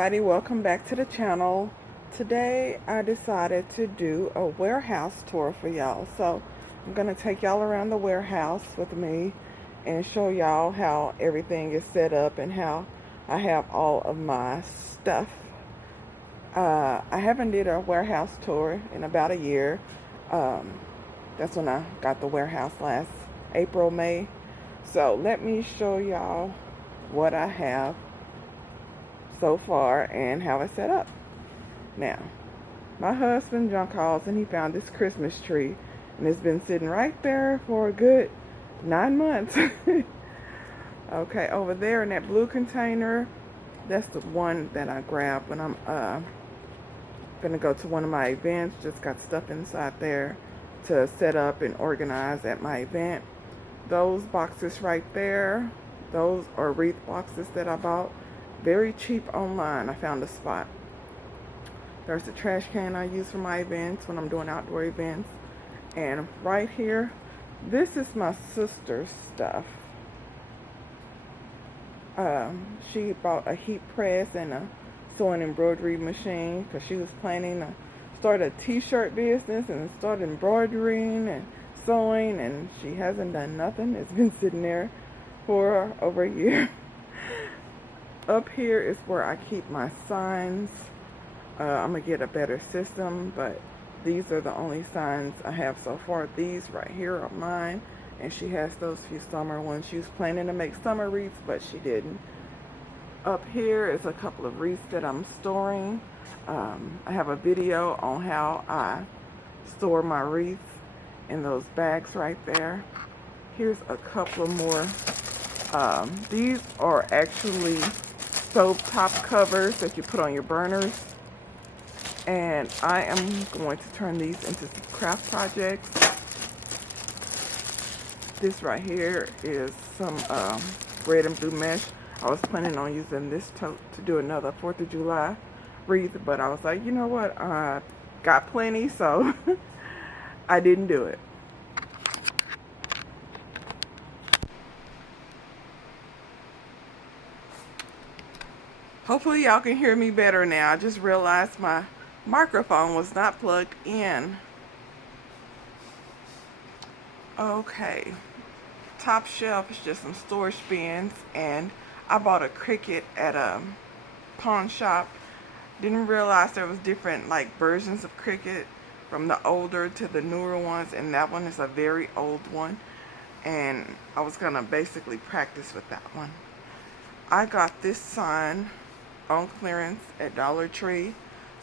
everybody, welcome back to the channel. Today I decided to do a warehouse tour for y'all. So I'm gonna take y'all around the warehouse with me and show y'all how everything is set up and how I have all of my stuff. I haven't did a warehouse tour in about a year. That's when I got the warehouse last April, May. So let me show y'all what I have so far and how it's set up. Now, my husband John calls and he found this Christmas tree and it's been sitting right there for a good 9 months. Okay, over there in that blue container, that's the one that I grabbed when I'm gonna go to one of my events. Just got stuff inside there to set up and organize at my event. Those boxes right there, those are wreath boxes that I bought very cheap online. I found a spot. There's a trash can I use for my events when I'm doing outdoor events. And right here, this is my sister's stuff. She bought a heat press and a sewing embroidery machine because she was planning to start a t-shirt business and start embroidering and sewing, and she hasn't done nothing. It's been sitting there for over a year. Up here is where I keep my signs. I'm gonna get a better system, but these are the only signs I have so far. These right here are mine, and she has those few summer ones. She was planning to make summer wreaths, but she didn't. Up here is a couple of wreaths that I'm storing. I have a video on how I store my wreaths in those bags right there. Here's a couple more. These are actually stovetop covers that you put on your burners, and I am going to turn these into some craft projects. This right here is some red and blue mesh. I was planning on using this tote to do another 4th of July wreath, but I was like, you know what, I got plenty, so I didn't do it. Hopefully y'all can hear me better now. I just realized my microphone was not plugged in. Okay. Top shelf is just some storage bins, and I bought a Cricut at a pawn shop. Didn't realize there was different like versions of Cricut, from the older to the newer ones, and that one is a very old one, and I was gonna basically practice with that one. I got this sign on clearance at Dollar Tree,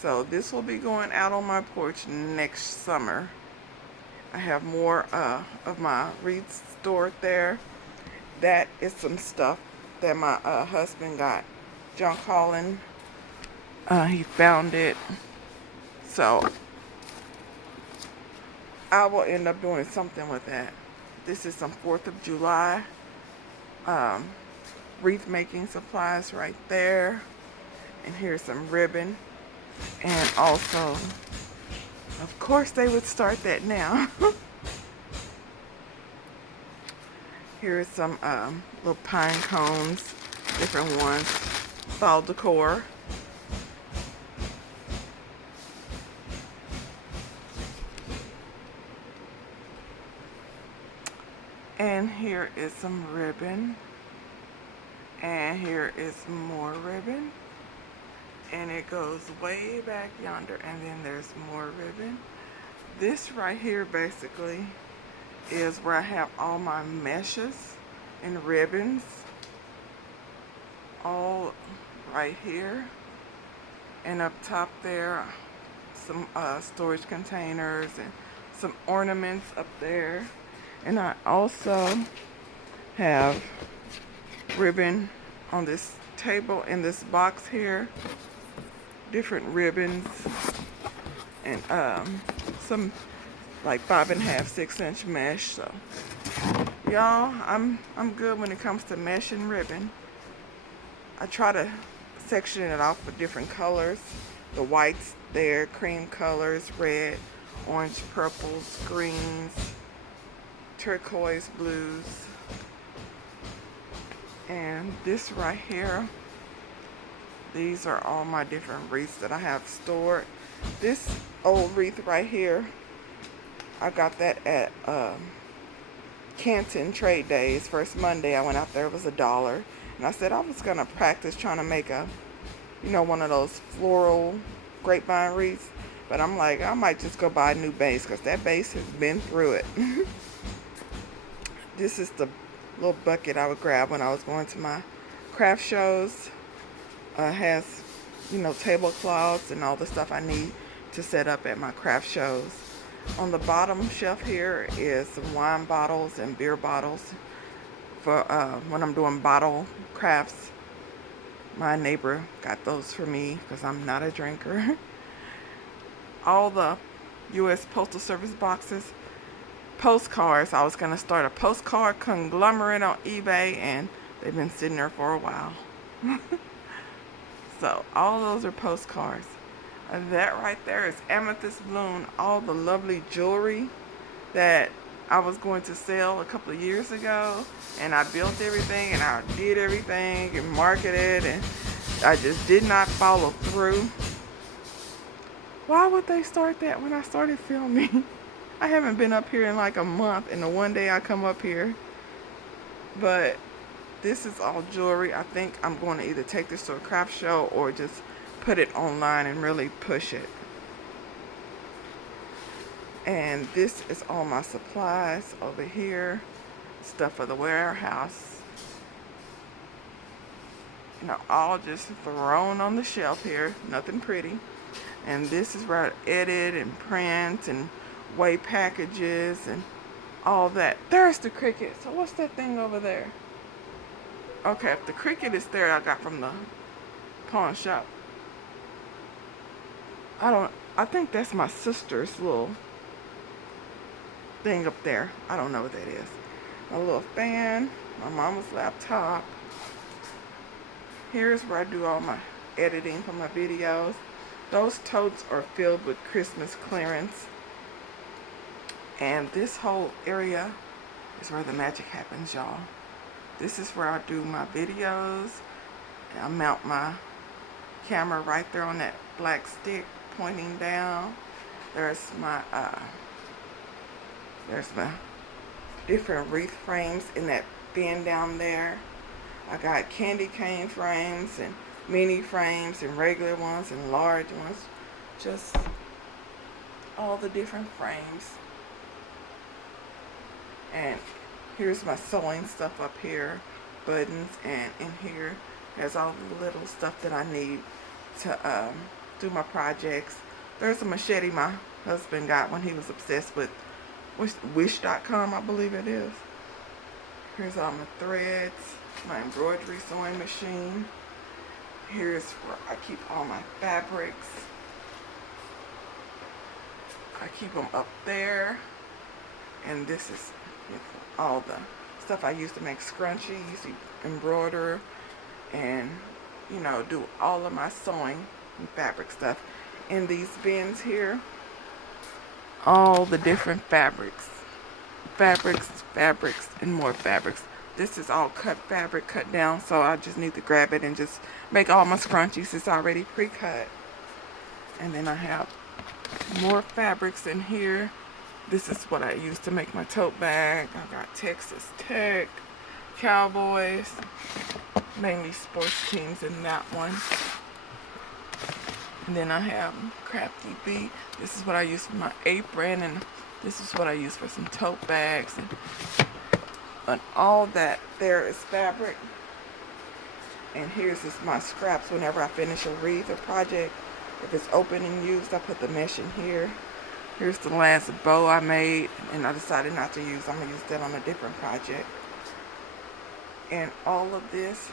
so this will be going out on my porch next summer. I have more of my wreaths stored there. That is some stuff that my husband got. John Collin, he found it, so I will end up doing something with that. This is some 4th of July wreath making supplies right there. And here's some ribbon. And also, of course they would start that now. Here's some little pine cones, different ones, fall decor. And here is some ribbon. And here is more ribbon. And it goes way back yonder, and then there's more ribbon. This right here basically is where I have all my meshes and ribbons, all right here. And up top there, some storage containers and some ornaments up there. And I also have ribbon on this table in this box here. Different ribbons and some like 5.5, 6-inch mesh. So y'all, I'm good when it comes to mesh and ribbon. I try to section it off with different colors. The whites there, cream colors, red, orange, purples, greens, turquoise blues. And this right here These are all my different wreaths that I have stored. This old wreath right here, I got that at Canton Trade Days. First Monday I went out there, it was $1. And I said I was going to practice trying to make a, one of those floral grapevine wreaths. But I'm like, I might just go buy a new base because that base has been through it. This is the little bucket I would grab when I was going to my craft shows. Has, tablecloths and all the stuff I need to set up at my craft shows. On the bottom shelf here is some wine bottles and beer bottles for when I'm doing bottle crafts. My neighbor got those for me because I'm not a drinker. All the U.S. Postal Service boxes, postcards. I was going to start a postcard conglomerate on eBay, and they've been sitting there for a while. So all those are postcards. That right there is amethyst bloom, all the lovely jewelry that I was going to sell a couple of years ago, and I built everything and I did everything and marketed, and I just did not follow through. Why would they start that when I started filming? I haven't been up here in like a month, and the one day I come up here. But this is all jewelry. I think I'm going to either take this to a craft show or just put it online and really push it. And this is all my supplies over here. Stuff for the warehouse. All just thrown on the shelf here. Nothing pretty. And this is where I edit and print and weigh packages and all that. There's the Cricut. So what's that thing over there? Okay, if the Cricut is there, I got from the pawn shop. I think that's my sister's little thing up there. I don't know what that is. A little fan, my mama's laptop. Here's where I do all my editing for my videos. Those totes are filled with Christmas clearance. And this whole area is where the magic happens, y'all. This is where I do my videos. I mount my camera right there on that black stick pointing down. There's my different wreath frames in that bin down there. I got candy cane frames and mini frames and regular ones and large ones. Just all the different frames. And here's my sewing stuff up here, buttons, and in here has all the little stuff that I need to do my projects. There's a machete my husband got when he was obsessed with wish.com, I believe it is. Here's all my threads, my embroidery sewing machine. Here's where I keep all my fabrics. I keep them up there. And this is all the stuff I use to make scrunchies, embroider, and do all of my sewing and fabric stuff. In these bins here, all the different fabrics, and more fabrics. This is all cut fabric, cut down, so I just need to grab it and just make all my scrunchies. It's already pre-cut. And then I have more fabrics in here. This is what I use to make my tote bag. I got Texas Tech, Cowboys, mainly sports teams in that one. And then I have Crafty Bee. This is what I use for my apron, and this is what I use for some tote bags. And all that there is fabric. And here's just my scraps whenever I finish a wreath or project. If it's open and used, I put the mesh in here. Here's the last bow I made, and I decided not to use. I'm going to use that on a different project. And all of this,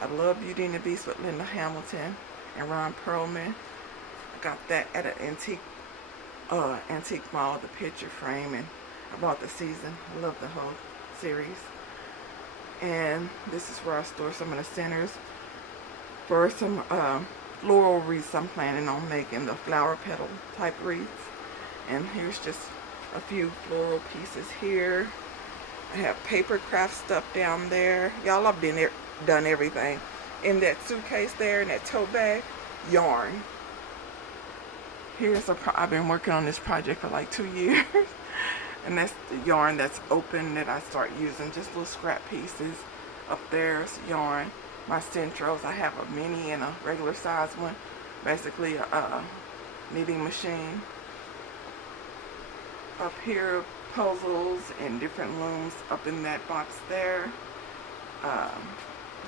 I love Beauty and the Beast with Linda Hamilton and Ron Perlman. I got that at an antique mall, the picture frame, and I bought the season. I love the whole series. And this is where I store some of the centers for some floral wreaths I'm planning on making, the flower petal type wreaths. And here's just a few floral pieces here. I have paper craft stuff down there. Y'all, I've done everything. in that suitcase there, in that tote bag, yarn. Here's I've been working on this project for like 2 years. And that's the yarn that's open that I start using, just little scrap pieces. Up there's yarn. My centros, I have a mini and a regular size one. Basically a knitting machine. Up here, puzzles and different looms up in that box there.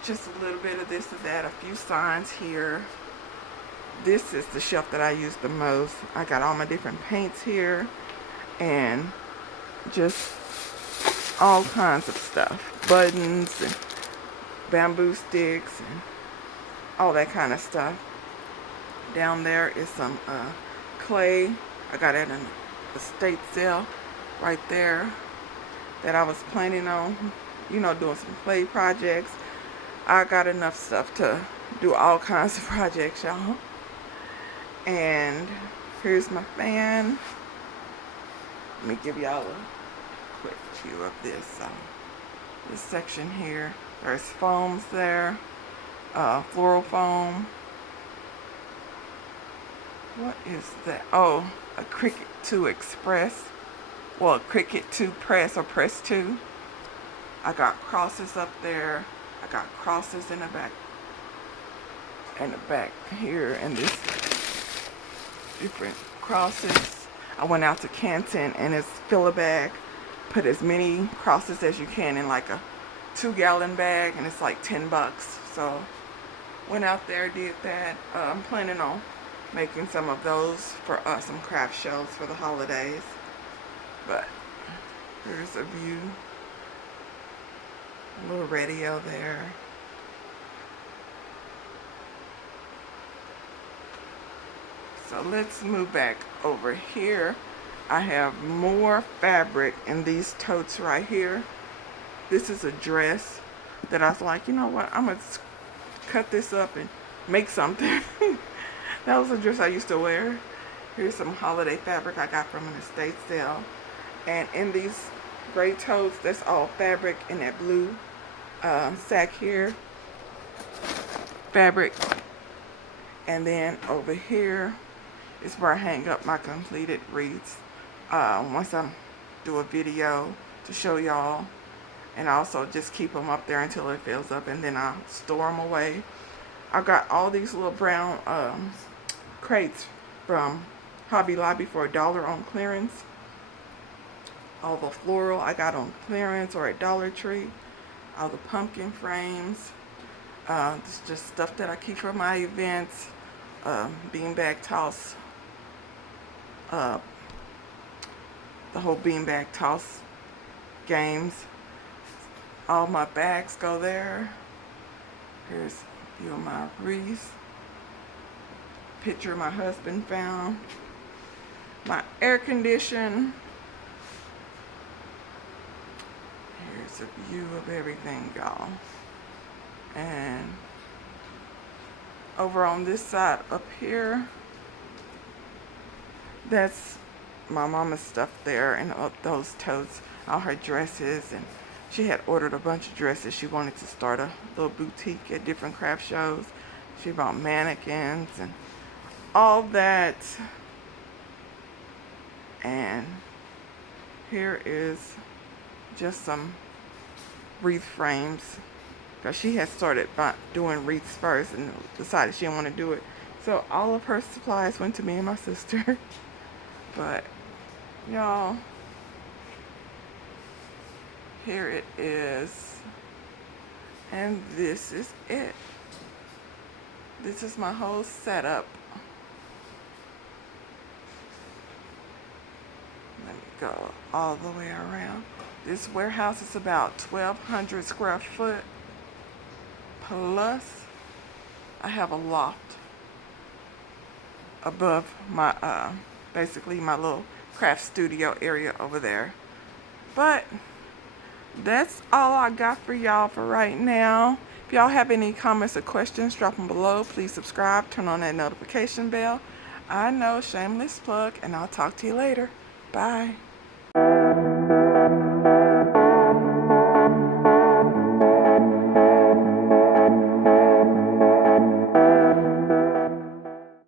Just a little bit of this and that, a few signs here. This is the shelf that I use the most. I got all my different paints here and just all kinds of stuff. Buttons and bamboo sticks and all that kind of stuff. Down there is some clay. I got it in an estate sale right there that I was planning on, you know, doing some clay projects. I got enough stuff to do all kinds of projects, y'all. And here's my fan. Let me give y'all a quick view of this. This section here, there's foams there, floral foam. What is that? Oh, a Cricut 2 Express. Well, a Cricut 2 Press or Press 2. I got crosses up there. I got crosses in the back. And the back here, and this different crosses. I went out to Canton and it's fill a bag. Put as many crosses as you can in like a 2-gallon bag, and it's like $10. So went out there, did that. I'm planning on making some of those for some craft shows for the holidays. But here's a view. A little radio there. So let's move back over here. I have more fabric in these totes right here. This is a dress that I was like, you know what, I'm gonna cut this up and make something. That was a dress I used to wear. Here's some holiday fabric I got from an estate sale. And in these gray totes, that's all fabric in that blue sack here. Fabric. And then over here is where I hang up my completed wreaths. Once I do a video to show y'all. And I also just keep them up there until it fills up, and then I'll store them away. I got all these little brown crates from Hobby Lobby for $1 on clearance. All the floral I got on clearance or at Dollar Tree. All the pumpkin frames. It's just stuff that I keep for my events. Beanbag toss. The whole beanbag toss games. All my bags go there. Here's a few of my wreaths. Picture my husband found. My air condition. Here's a view of everything, y'all. And over on this side up here, that's my mama's stuff there, and up those totes, all her dresses, and she had ordered a bunch of dresses. She wanted to start a little boutique at different craft shows. She bought mannequins and all that. And here is just some wreath frames, because she had started doing wreaths first and decided she didn't want to do it. So all of her supplies went to me and my sister. But y'all, here it is, and this is it. This is my whole setup. Let me go all the way around. This warehouse is about 1,200 square foot, plus I have a loft above my basically my little craft studio area over there. But that's all I got for y'all for right now. If y'all have any comments or questions, drop them below. Please subscribe, turn on that notification bell. I know, shameless plug, and I'll talk to you later. Bye.